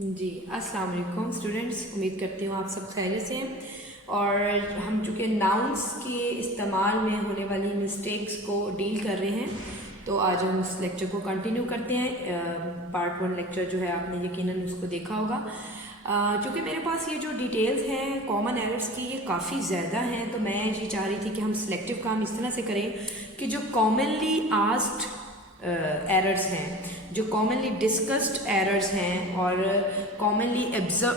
जी अस्सलाम वालेकुम स्टूडेंट्स, उम्मीद करती हूँ आप सब खैरियत से हैं। और हम चूँकि नाउन्स के इस्तेमाल में होने वाली मिस्टेक्स को डील कर रहे हैं, तो आज हम उस लेक्चर को कंटिन्यू करते हैं। पार्ट 1 लेक्चर जो है आपने यकीनन उसको देखा होगा। चूँकि मेरे पास ये जो डिटेल्स हैं कॉमन एरर्स की ये काफ़ी ज़्यादा हैं, तो मैं ये चाह रही थी कि हम सिलेक्टिव काम इस तरह से करें कि जो कॉमनली आस्क्ड एरर्स हैं, जो कॉमनली डिस्कस्ड एरर्स हैं और कॉमनली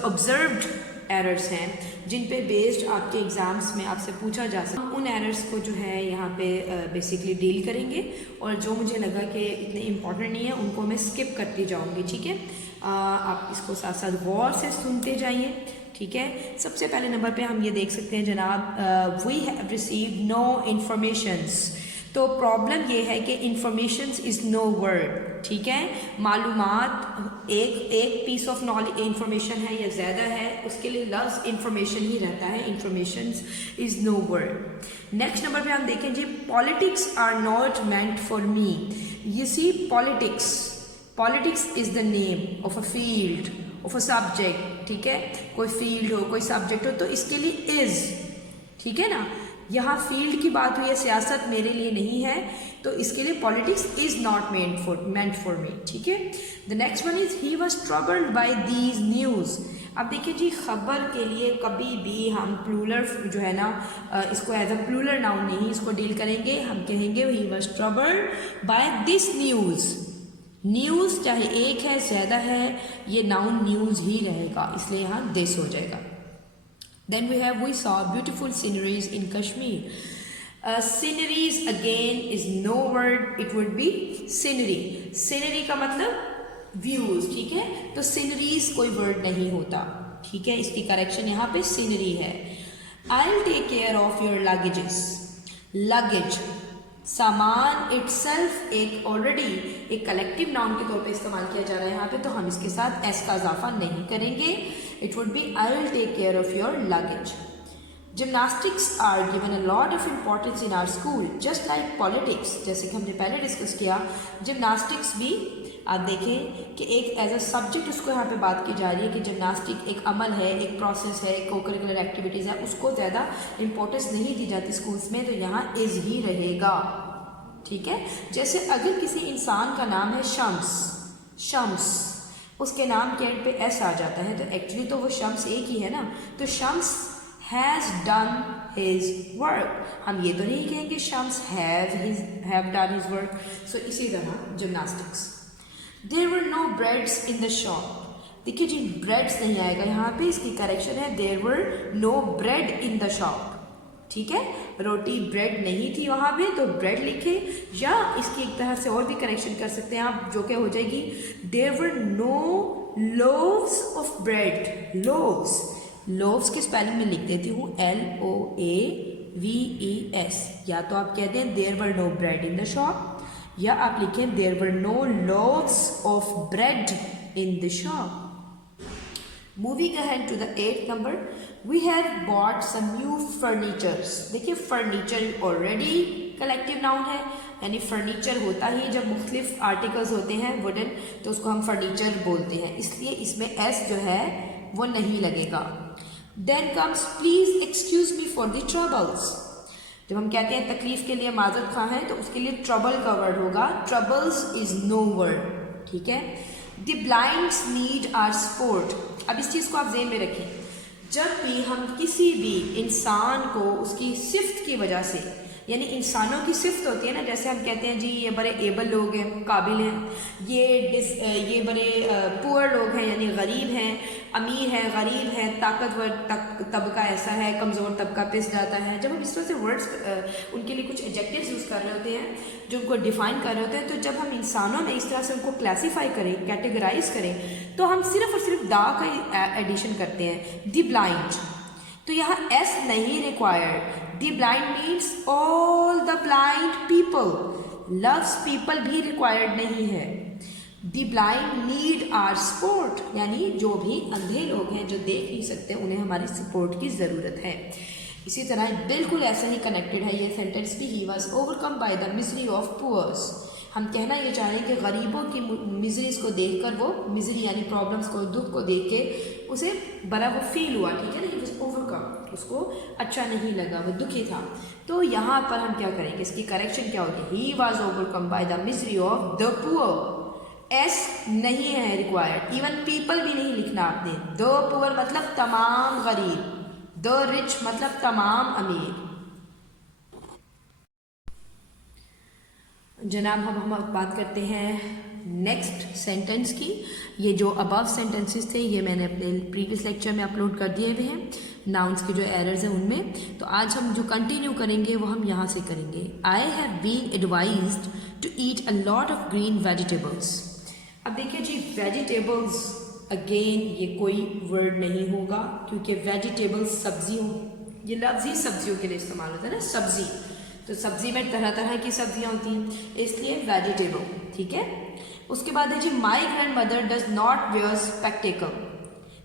ऑब्जर्व्ड एरर्स हैं, जिन पे बेस्ड आपके एग्ज़ाम्स में आपसे पूछा जा सकता है, उन एरर्स को जो है यहाँ पे बेसिकली डील करेंगे। और जो मुझे लगा कि इतने इम्पॉर्टेंट नहीं है उनको मैं स्किप करती जाऊँगी। ठीक है, आप इसको साथ साथ गौर से सुनते जाइए। ठीक है, सबसे पहले नंबर पे हम ये देख सकते हैं जनाब, we have received no informations. तो प्रॉब्लम ये है कि इंफॉर्मेशंस इज़ नो वर्ड। ठीक है, मालूमात एक पीस ऑफ नॉलेज इंफॉर्मेशन है या ज़्यादा है, उसके लिए लफ्ज़ इंफॉर्मेशन ही रहता है। Informations is no word. Next number पे हम देखें जी, politics are not meant for me. You see, politics is the name of a field, of a subject. ठीक है, कोई फील्ड हो, कोई सब्जेक्ट हो, तो इसके लिए इज़, ठीक है ना, यहाँ फील्ड की बात हुई है, सियासत मेरे लिए नहीं है, तो इसके लिए politics is not meant for me. ठीक है, the next one is he was troubled by these news. अब देखिए जी, खबर के लिए कभी भी हम प्लूरल जो है ना, इसको एज अ प्लूरल नाउन नहीं इसको डील करेंगे। हम कहेंगे he was troubled by this news. News चाहे एक है ज़्यादा है, ये नाउन न्यूज़ ही रहेगा, इसलिए यहाँ दिस हो जाएगा। Then we saw beautiful sceneries in Kashmir. Sceneries again is no word, it would be scenery. Scenery का मतलब views। ठीक है, तो sceneries कोई word नहीं होता। ठीक है, इसकी करेक्शन यहाँ पे scenery है। I'll take care of your luggages. Luggage सामान itself एक ऑलरेडी एक कलेक्टिव नाउन के तौर पे इस्तेमाल किया जा रहा है यहाँ पे, तो हम इसके साथ एस का इजाफा नहीं करेंगे। It would be I will take care of your luggage. Gymnastics are given a lot of importance in our school just like politics. जैसे कि हमने पहले डिस्कस किया, जिमनास्टिक्स भी आप देखें कि एक एज अ सब्जेक्ट उसको यहाँ पे बात की जा रही है कि जिमनास्टिक एक अमल है, एक प्रोसेस है, एक को-करिकुलर एक्टिविटीज़ है, उसको ज़्यादा इंपॉर्टेंस नहीं दी जाती स्कूल्स में, तो यहाँ इज़ ही रहेगा। ठीक है, जैसे अगर किसी इंसान का नाम है शम्स, उसके नाम के एंड पे एस आ जाता है, तो एक्चुअली तो वो शम्स एक ही है ना, तो Shams has done his work. हम ये तो नहीं कहेंगे Shams have done his work. So इसी तरह gymnastics. There were no breads in the shop. देखिए जी, ब्रेड्स नहीं आएगा यहाँ पे, इसकी करेक्शन है there were no bread in the shop. ठीक है, रोटी ब्रेड नहीं थी वहाँ पे, तो ब्रेड लिखे, या इसकी एक तरह से और भी करेक्शन कर सकते हैं आप, जो क्या हो जाएगी, there were no loaves of bread. Loaves के स्पेलिंग में लिख देती हूँ LOAVES। या तो आप कहते हैं there were no bread in the shop, या आप लिखें there were no loaves of bread in the shop. Moving ahead to the 8th number, we have bought some new furnitures. देखिए, फर्नीचर ऑलरेडी कलेक्टिव नाउन है, यानी furniture होता ही जब मुख्तलिफ articles होते हैं वुडन, तो उसको हम फर्नीचर बोलते हैं, इसलिए इसमें एस जो है वो नहीं लगेगा। Then comes please excuse me for the troubles. जब हम कहते हैं तकलीफ के लिए माजरत खा है, तो उसके लिए ट्रबल का वर्ड होगा, ट्रबल्स इज नो वर्ड। ठीक है, the blinds need our support. अब इस चीज़ को आप ज़हन में रखें, जब भी हम किसी भी इंसान को उसकी सिफ्त की वजह से, यानी इंसानों की सिफ्त होती है ना, जैसे हम कहते हैं जी ये बड़े एबल लोग हैं, काबिल हैं, ये बड़े पुअर लोग हैं, यानी गरीब हैं, अमीर है, गरीब है, ताकतवर तबका ऐसा है, कमज़ोर तबका पिस जाता है। जब हम इस तरह से वर्ड्स उनके लिए कुछ एडजेक्टिव्स यूज़ कर रहे होते हैं जो उनको डिफ़ाइन कर रहे होते हैं, तो जब हम इंसानों में इस तरह से उनको क्लासीफाई करें, कैटेगराइज करें, तो हम सिर्फ और सिर्फ दा का एडिशन करते हैं, द ब्लाइंड। तो यहाँ एस नहीं required. The blind means all the blind people, loves people भी रिक्वायर्ड नहीं है। The blind need our support, यानी जो भी अंधे लोग हैं जो देख नहीं सकते, उन्हें हमारी सपोर्ट की ज़रूरत है। इसी तरह बिल्कुल ऐसा ही कनेक्टेड है ये सेंटेंस भी, he was overcome by the misery of poors. हम कहना ये चाह रहे हैं कि गरीबों की मिजरीज को देखकर, वो मिजरी यानी प्रॉब्लम्स को, दुख को देख के उसे बड़ा वो फील हुआ, ठीक है ना, ही ओवरकम, उसको अच्छा नहीं लगा, वो दुखी था। तो यहाँ पर हम क्या करेंगे, इसकी करेक्शन क्या होगी, ही was overcome by the misery of the poor. S नहीं है रिक्वायर्ड, इवन पीपल भी नहीं लिखना आपने। द पुअर मतलब तमाम गरीब, द रिच मतलब तमाम अमीर। जनाब अब हम बात करते हैं नेक्स्ट सेंटेंस की। ये जो अबव सेंटेंसेस थे ये मैंने अपने प्रीवियस लेक्चर में अपलोड कर दिए हुए हैं, नाउन्स के जो एरर्स हैं उनमें। तो आज हम जो कंटिन्यू करेंगे वो हम यहाँ से करेंगे। I have been advised to eat a lot of green vegetables. अब देखिए जी, वेजिटेबल्स अगेन ये कोई वर्ड नहीं होगा, क्योंकि वेजिटेबल्स सब्जियों, ये लफ्ज़ ही सब्जियों के लिए इस्तेमाल होता है ना, सब्जी। तो सब्जी में तरह तरह की सब्जियां होती हैं, इसलिए वेजिटेबल, ठीक है। उसके बाद है जी, my grand mother does not wear spectacle.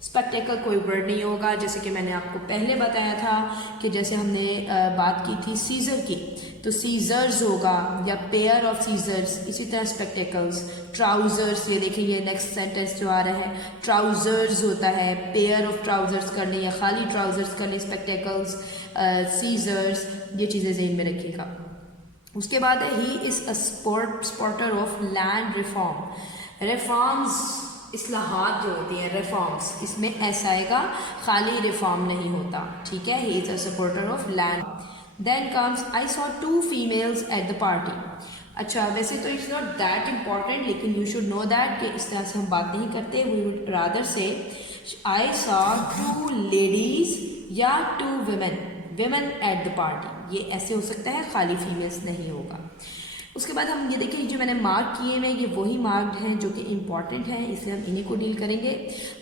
Spectacle कोई वर्ड नहीं होगा, जैसे कि मैंने आपको पहले बताया था कि जैसे हमने बात की थी सीजर की, तो सीजर्स होगा या पेयर ऑफ सीजर्स, इसी तरह स्पेक्टेकल्स। ट्राउजर्स, ये देखिए ये नेक्स्ट सेंटेंस जो आ रहा है, ट्राउजर्स होता है, पेयर ऑफ ट्राउजर्स कर लें या खाली ट्राउजर्स कर लें, स्पेक्टेकल्स, सीजर्स, ये चीज़ें ज़हन में रखिएगा। उसके बाद है he is a supporter of land reform. Reforms इस्लाहात जो होती हैं, रिफॉर्म्स, इसमें ऐसा आएगा, खाली रिफॉर्म नहीं होता, ठीक है। He is a supporter of land. Then comes I saw 2 females at the party. अच्छा, वैसे तो इट्स नॉट दैट इम्पॉर्टेंट, लेकिन यू शुड नो दैट कि इस तरह से हम बात नहीं करते। वी वुड रादर से आई सॉ 2 लेडीज या 2 विमेन एट द पार्टी, ये ऐसे हो सकता है, खाली फीमेल्स नहीं होगा। उसके बाद हम ये देखिए, जो मैंने मार्क किए हुए ये वही मार्क्ड हैं जो कि इंपॉर्टेंट हैं, इसलिए हम इन्हीं को डील करेंगे।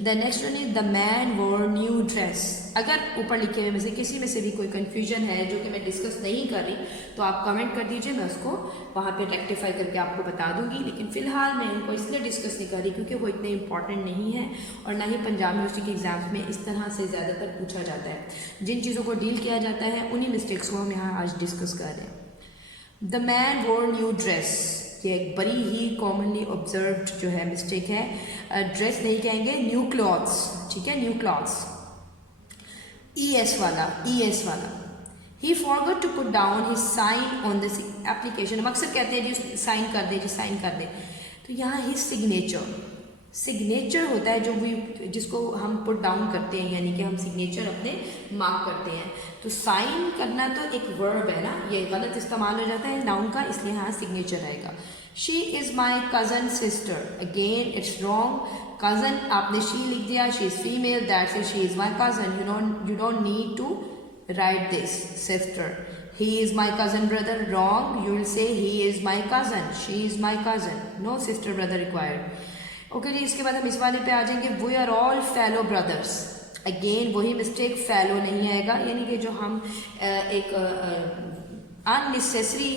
The next one is the man वोर न्यू ड्रेस। अगर ऊपर लिखे हुए में से किसी में से भी कोई कंफ्यूजन है जो कि मैं डिस्कस नहीं कर रही, तो आप कमेंट कर दीजिए, मैं उसको वहाँ पे रेक्टिफाई करके आपको बता दूंगी। लेकिन फिलहाल मैं इनको इसलिए डिस्कस नहीं कर रही क्योंकि वो इतने इंपॉर्टेंट नहीं है, और ना ही पंजाब यूनिवर्सिटी के एग्जाम्स में इस तरह से ज़्यादातर पूछा जाता है। जिन चीज़ों को डील किया जाता है उन्हीं मिस्टेक्स को हम यहाँ आज डिस्कस कर रहे हैं। द मैन वोर न्यू ड्रेस, ये एक बड़ी ही कॉमनली ऑब्जर्व्ड जो है मिस्टेक है। ड्रेस नहीं कहेंगे, न्यू क्लॉथ्स, ठीक है, न्यू क्लॉथ्स, ES वाला, ES वाला। He forgot to put down his sign on this application. हम अक्सर कहते हैं जी साइन कर दे, जी साइन कर दे, तो यहाँ हिज सिग्नेचर, सिग्नेचर होता है जो भी जिसको हम पुट डाउन करते हैं, यानी कि हम सिग्नेचर अपने मार्क करते हैं। तो साइन करना तो एक वर्ब है ना, ये गलत इस्तेमाल हो जाता है नाउन का, इसलिए यहाँ सिग्नेचर आएगा। She is my cousin sister, again it's wrong. Cousin आपने शी लिख दिया, she is female, that's she is my cousin, you don't need to write this sister. He is my cousin brother, wrong. You will say he is my cousin, she is my cousin, no sister brother required. Okay जी, इसके बाद हम इस वाले पे आ जाएंगे, we are all fellow brothers. Again वही मिस्टेक, फेलो नहीं आएगा, यानी कि जो हम एक अननेसेसरी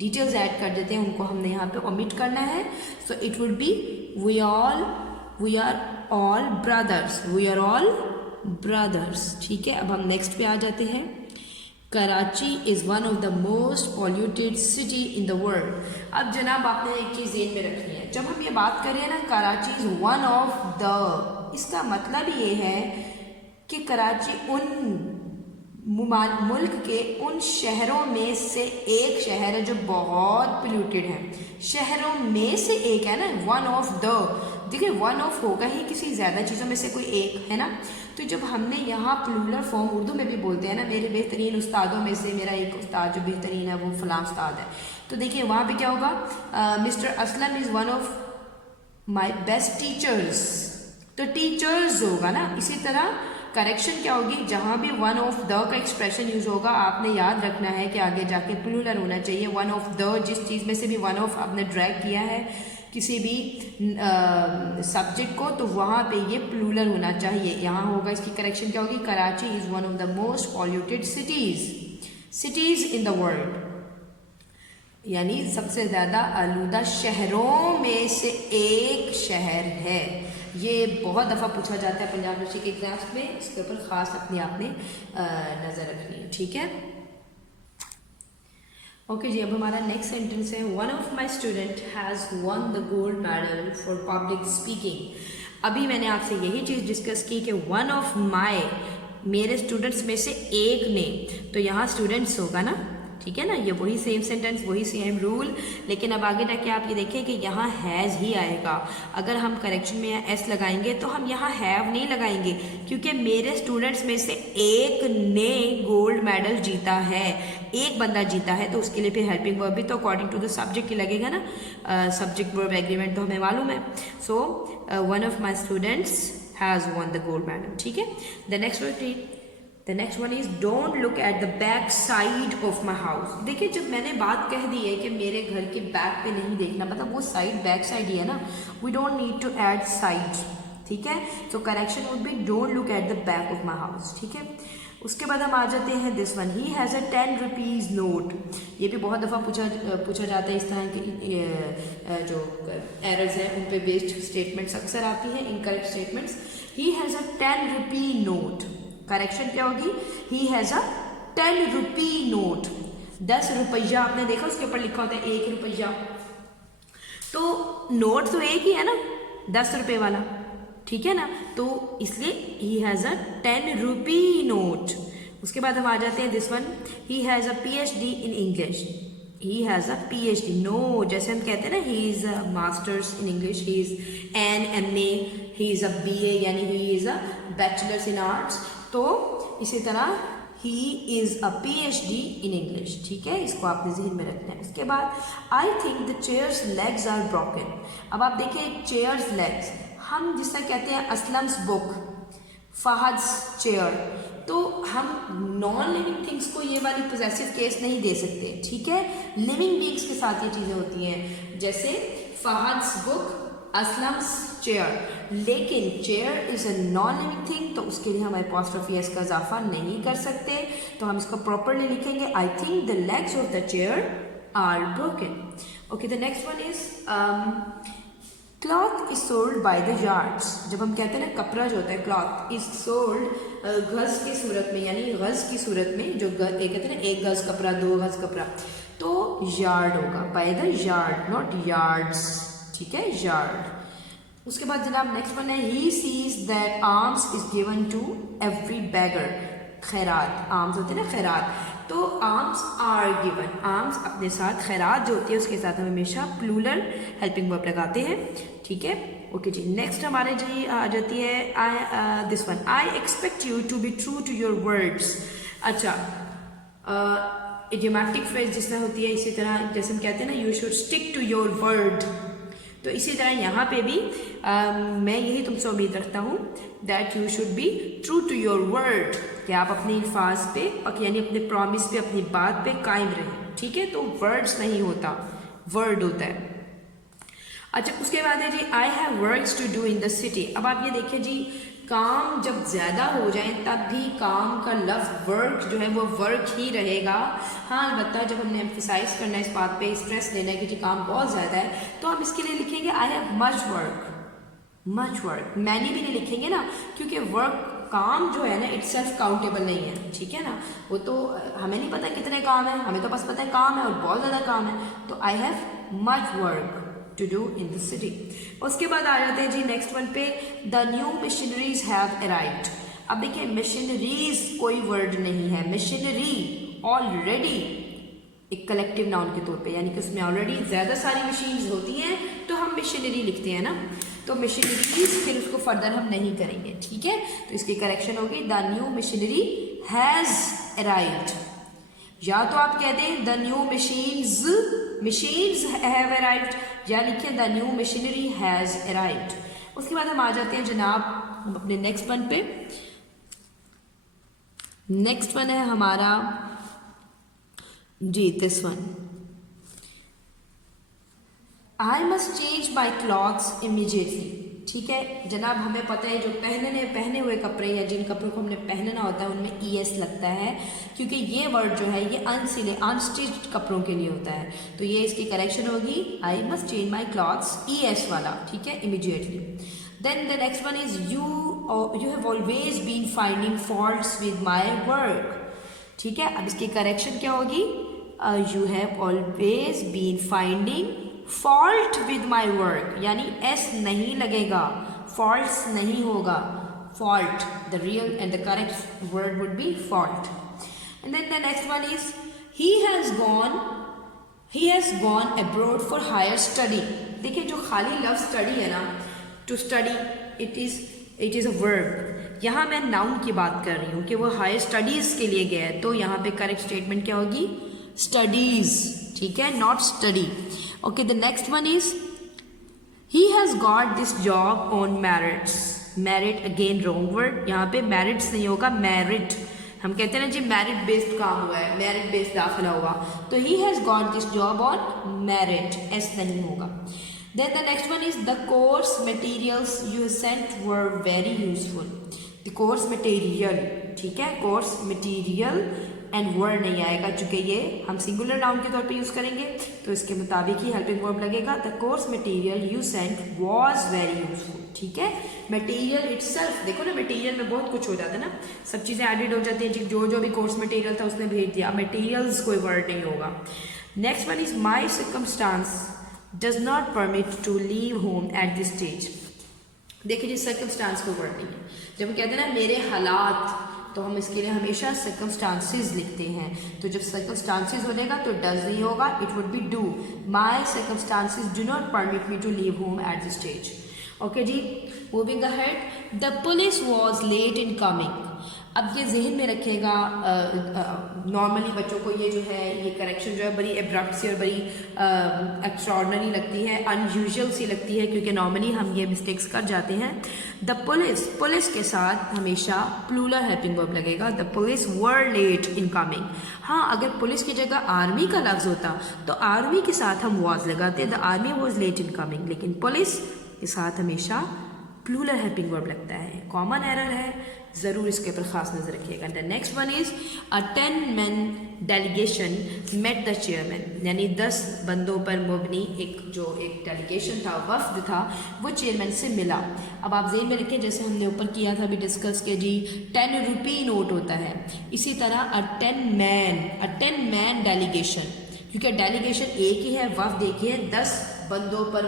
डिटेल्स ऐड कर देते हैं उनको हमने यहाँ पे ओमिट करना है। So it would be we are all brothers, we are all brothers, ठीक है। अब हम नेक्स्ट पे आ जाते हैं। Karachi is one of the most polluted city in the world. अब जनाब आपने एक चीज़ ज़हन में रखनी है, जब हम ये बात करें ना Karachi is one of the, इसका मतलब ये है कि कराची उन मुल्क के उन शहरों में से एक शहर है जो बहुत पोल्यूटेड है। शहरों में से एक है ना, वन ऑफ द, देखिए वन ऑफ होगा ही किसी ज़्यादा चीज़ों में से कोई एक, है ना। तो जब हमने यहाँ प्लूरल फॉर्म उर्दू में भी बोलते हैं ना, मेरे बेहतरीन उस्तादों में से मेरा एक उस्ताद जो बेहतरीन है वो फलां उस्ताद है, तो देखिए वहाँ पे क्या होगा, mister Aslam is one of my best teachers, तो टीचर्स होगा ना। इसी तरह करेक्शन क्या होगी, जहाँ भी वन ऑफ द का एक्सप्रेशन यूज होगा आपने याद रखना है कि आगे जाके प्लूरल होना चाहिए। वन ऑफ द, जिस चीज़ में से भी वन ऑफ आपने ड्रैग किया है किसी भी सब्जेक्ट को, तो वहाँ पे ये प्लूरल होना चाहिए। यहाँ होगा, इसकी करेक्शन क्या होगी, Karachi is one of the most polluted cities in the world, यानी सबसे ज़्यादा आलूदा शहरों में से एक शहर है। ये बहुत दफ़ा पूछा जाता है पंजाब यूनिवर्सिटी के एग्जाम्स में, इसके ऊपर ख़ास अपने आप में नज़र रखनी है, ठीक है। ओके जी, अब हमारा नेक्स्ट सेंटेंस है, one of my student has one the gold medal for public speaking. अभी मैंने आपसे यही चीज़ डिस्कस की कि वन ऑफ माई, मेरे स्टूडेंट्स में से एक ने, तो यहाँ स्टूडेंट्स होगा ना, ठीक है ना, ये वही सेम सेंटेंस, वही सेम रूल। लेकिन अब आगे जाके आप ये देखें कि यहाँ हैज़ ही आएगा। अगर हम करेक्शन में यहाँ एस लगाएंगे तो हम यहाँ हैव नहीं लगाएंगे, क्योंकि मेरे स्टूडेंट्स में से एक ने गोल्ड मेडल जीता है, एक बंदा जीता है, तो उसके लिए फिर हेल्पिंग वर्ब भी तो अकॉर्डिंग टू द सब्जेक्ट ही लगेगा ना। सब्जेक्ट वर्ब एग्रीमेंट तो हमें मालूम है। So one of my students has one the gold medal, ठीक है। The next word, The next one is don't look at the back side of my house। देखिए, जब मैंने बात कह दी है कि मेरे घर के बैक पे नहीं देखना, मतलब वो साइड बैक साइड ही है ना, we don't need to add side, ठीक है। So correction would be don't look at the back of my house, ठीक है। उसके बाद हम आ जाते हैं this one, he has a 10 rupees note। ये भी बहुत दफ़ा पूछा जाता है, इस तरह के जो एरर्स हैं उन पे बेस्ड स्टेटमेंट्स अक्सर आती हैं, incorrect statements. he has a 10 rupee note, correction क्या होगी, ही हैज़ अ 10 रुपी नोट। 10 रुपया आपने देखा उसके ऊपर लिखा होता है 1 रुपया, तो नोट तो एक ही है ना, 10 रुपये वाला, ठीक है ना, तो इसलिए ही हैज़ अ 10 रुपी नोट। उसके बाद हम आ जाते हैं this one, he has a PhD in English. He has a PhD, no, जैसे हम कहते हैं ना, he is a masters in English, he is an MA, he is a BA, यानी he is a bachelors in arts. तो इसी तरह he is a PhD in English, ठीक है, इसको आपने जहन में रखना है। उसके बाद I think the chairs legs are broken. अब आप देखिए, चेयर्स लेग्स, हम जिससे कहते हैं असलम्स बुक, फहद्स चेयर, तो हम नॉन लिविंग थिंग्स को ये वाली पोजेसिव केस नहीं दे सकते, ठीक है। लिविंग बींग्स के साथ ये चीज़ें होती हैं, जैसे फहद्स बुक, असलम्स चेयर। लेकिन chair is a non living thing, तो उसके लिए हम अपॉस्ट्रोफी एस का इजाफा नहीं कर सकते, तो हम इसको प्रॉपरली लिखेंगे, I think the legs of the chair are broken. Okay, the next one is cloth is sold by the yards. जब हम कहते हैं ना कपड़ा जो होता है, क्लॉथ इज सोल्ड गज की सूरत में, यानी गज की सूरत में, जो कहते हैं ना 1 गज कपड़ा, 2 गज कपड़ा, तो यार्ड होगा, by the yard, not yards, ठीक है, यार्ड। उसके बाद जनाब नेक्स्ट वन है, he sees that arms is given to every beggar. खैरात, आर्म्स होते हैं ना खैरात, तो आर्म्स आर गिवन, आर्म्स अपने साथ खैरात जो होती है उसके साथ हम हमेशा प्लूरल हेल्पिंग वर्ब लगाते हैं, ठीक है। ओके जी, नेक्स्ट हमारे जी आ जाती है this one, I expect you to be true to your words. अच्छा, इडियोमैटिक फ्रेज जिस तरह होती है, इसी तरह जैसे हम कहते हैं ना, you should stick to your word, तो इसी तरह यहाँ पे भी मैं यही तुमसे उम्मीद रखता हूँ, that you should be true to your word, कि आप अपने अल्फाज पे, यानी अपने प्रॉमिस पे, अपनी बात पे कायम रहें, ठीक है। तो वर्ड्स नहीं होता, वर्ड होता है। अच्छा, उसके बाद है जी, I have works to do in the city. अब आप ये देखिए जी, काम जब ज़्यादा हो जाए तब भी काम का लफ्ज़ वर्क जो है वो वर्क ही रहेगा। हाँ, अलबत्ता जब हमने एम्फसाइज करना है इस बात पे, स्ट्रेस देना है कि जी काम बहुत ज़्यादा है, तो हम इसके लिए लिखेंगे आई have much work, much work. Many भी नहीं लिखेंगे ना, क्योंकि वर्क, काम जो है ना, इट्स सेल्फ काउंटेबल नहीं है, ठीक है ना, वो तो हमें नहीं पता कितने काम है, हमें तो बस पता है काम है और बहुत ज़्यादा काम है, तो I have much work to do in the city. उसके बाद आ जाते हैं जी नेक्स्ट वन पे, the new machineries have arrived. अब देखिए, मशीनरीज कोई वर्ड नहीं है, मशीनरी ऑलरेडी एक कलेक्टिव नाउन के तौर पे, यानी कि उसमें ऑलरेडी ज़्यादा सारी मशीन्स होती हैं, तो हम मशीनरी लिखते हैं ना, तो मशीनरीज, फिर उसको फर्दर हम नहीं करेंगे, ठीक है। तो इसकी करेक्शन होगी, the new machinery has arrived, या तो आप कह दें the new machines have arrived, या लिखें the new machinery has arrived. उसके बाद हम आ जाते हैं जनाब अपने नेक्स्ट वन पे। नेक्स्ट वन है हमारा जी this one, I must change my clothes immediately. ठीक है जनाब, हमें पता है जो पहने हुए कपड़े या जिन कपड़ों को हमने पहनना होता है उनमें ES लगता है, क्योंकि ये वर्ड जो है ये अनसिले अनस्टिच्ड कपड़ों के लिए होता है, तो ये इसकी करेक्शन होगी I must change my clothes, ES वाला, ठीक है, immediately. Then the next one is you have always been finding faults with my work. ठीक है, अब इसकी करेक्शन क्या होगी, you have always been finding fault with my work, यानी एस नहीं लगेगा, फॉल्ट्स नहीं होगा, fault, the real and the correct word would be fault. And then the next one is he has gone abroad for higher study. देखिए जो खाली love study है ना, to study, it is a verb. यहाँ मैं noun की बात कर रही हूँ कि वो हायर स्टडीज़ के लिए गया है, तो यहाँ पे करेक्ट स्टेटमेंट क्या होगी, स्टडीज़. ठीक है, not study. Okay, the next one is he has got this job on merits. merit again wrong word, यहाँ पे merits नहीं होगा, merit. हम कहते हैं ना जी मेरिट बेस्ड काम हुआ है, मेरिट बेस्ड दाखिला हुआ, तो he has got this job on merit, S नहीं होगा. Then the next one is the course materials you sent were very useful. The course material, ठीक है, कोर्स मटेरियल एंड वर्ड नहीं आएगा, चूंकि ये हम सिंगुलर नाउन के तौर पे यूज़ करेंगे तो इसके मुताबिक ही हेल्पिंग वर्ब लगेगा. The course material you sent was very useful. ठीक है, मटेरियल इटसेल्फ, देखो ना मटेरियल में बहुत कुछ हो जाता है ना, सब चीज़ें एडिड हो जाती हैं, जो भी कोर्स मटेरियल था उसने भेज दिया, मटेरियल्स कोई वर्ड नहीं होगा. Next one is my circumstance does not permit to leave home at this stage. देखिए जी, सर्कमस्टांस कोई वर्ड नहीं है. जब हम कहते हैं ना मेरे हालात, तो हम इसके लिए हमेशा सर्कमस्टांसेस लिखते हैं, तो जब सर्कमस्टांसेस हो जाएगा तो डज नहीं होगा, it would be do. My circumstances do not permit me to leave home at this stage. Okay जी, moving ahead. The police was late in coming. अब ये जहन में रखिएगा, नॉर्मली बच्चों को ये जो है ये करेक्शन जो है बड़ी एब्रप्ट सी और बड़ी एक्स्ट्रॉर्डनरी लगती है, अनयूजुअल सी लगती है, क्योंकि नॉर्मली हम ये मिस्टेक्स कर जाते हैं. द पुलिस, पुलिस के साथ हमेशा प्लूरल हेल्पिंग वर्ब लगेगा. The police were late in coming. हाँ, अगर पुलिस की जगह आर्मी का लफ्ज़ होता तो आर्मी के साथ हम वॉज लगाते, the army was late in coming, लेकिन पुलिस के साथ हमेशा प्लूरल हेल्पिंग वर्ब लगता है. कॉमन एरर है, ज़रूर इसके ऊपर ख़ास नज़र रखिएगा. The next one is a 10-man delegation met the chairman, यानी 10 बंदों पर मुबनी एक डेलीगेशन था, वफ्द था, वो चेयरमैन से मिला. अब आप ज़हन में रखें, जैसे हमने ऊपर किया था अभी डिस्कस के जी 10 रुपी नोट होता है, इसी तरह अ 10-man डेलीगेशन, क्योंकि डेलीगेशन एक ही है, वफ्द एक ही है, 10 बंदों पर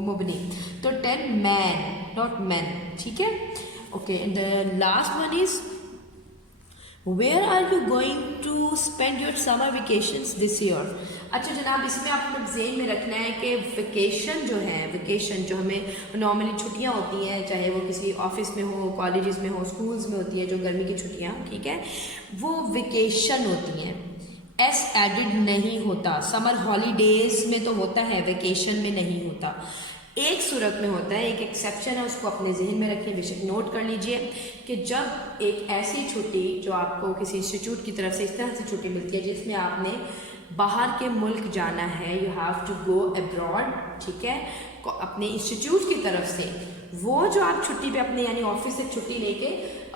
मुबनी, तो 10 man नॉट मैन. ठीक है, okay. The last one is where are you going to spend your summer vacations this year. अच्छा जनाब, इसमें आपको ज़हन में रखना है कि वेकेशन जो है, वेकेशन जो हमें नॉर्मली छुट्टियां होती हैं, चाहे वो किसी ऑफिस में हो, कॉलेजेस में हो, स्कूल्स में होती है, जो गर्मी की छुट्टियां, ठीक है, वो वेकेशन होती हैं, एस एडिड नहीं होता. समर हॉलीडेज में तो होता है, वेकेशन में नहीं होता. एक सूरत में होता है, एक एक्सेप्शन है, उसको अपने जहन में रखिए, बेशक नोट कर लीजिए कि जब एक ऐसी छुट्टी जो आपको किसी इंस्टीट्यूट की तरफ से इस तरह से छुट्टी मिलती है जिसमें आपने बाहर के मुल्क जाना है, you have to go abroad, ठीक है, अपने इंस्टीट्यूट की तरफ से, वो जो आप छुट्टी पे अपने यानी ऑफिस से छुट्टी लेके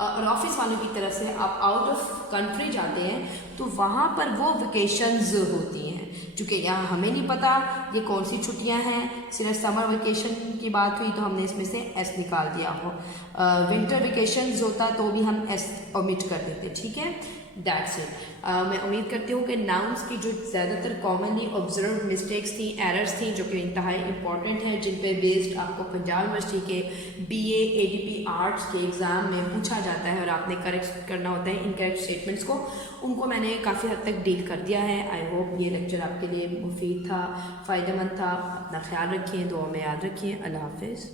और ऑफिस वालों की तरफ से आप आउट ऑफ कंट्री जाते हैं, तो वहाँ पर वो वेकेशंस होती हैं. चूँकि यहाँ हमें नहीं पता ये कौन सी छुट्टियाँ हैं, सिर्फ समर वेकेशन की बात हुई तो हमने इसमें से एस निकाल दिया हो. विंटर वेकेशंस होता तो भी हम एस ओमिट कर देते. ठीक है, दैट्स इट. मैं उम्मीद करती हूँ कि नाउन्स की जो ज़्यादातर कॉमनली ऑब्जर्व मिस्टेक्स थी, एरर्स थी, जो कि इंतहाई इंपॉर्टेंट हैं, जिन पे बेस्ड आपको पंजाब यूनिवर्सिटी के BA ADP आर्ट्स के एग्ज़ाम में पूछा जाता है और आपने करेक्ट करना होता है इनकरेक्ट स्टेटमेंट्स को, उनको मैंने काफ़ी हद तक डील कर दिया है. आई होप ये लेक्चर आपके लिए मुफीद था, फ़ायदेमंद था. अपना ख्याल रखिए, दुआ में याद रखिए. अल्लाह हाफिज़.